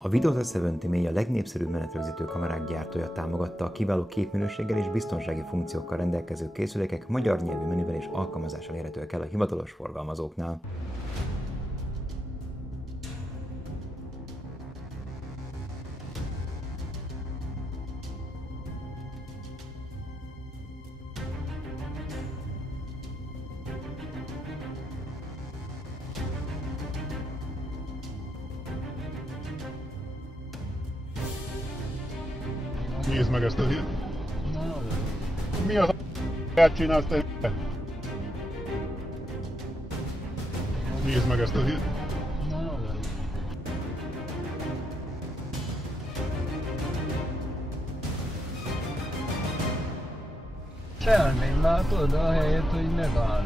A videót összevönti a legnépszerűbb menetrögzítő kamerák gyártója támogatta a kiváló képminőséggel és biztonsági funkciókkal rendelkező készülékek magyar nyelvű menüvel és alkalmazással érhetőek el a hivatalos forgalmazóknál. Nézd meg ezt a hírt! Mi az a csinálsz te? Nézd meg ezt a hírt! Semmi, látod, ahelyett, hogy megáll.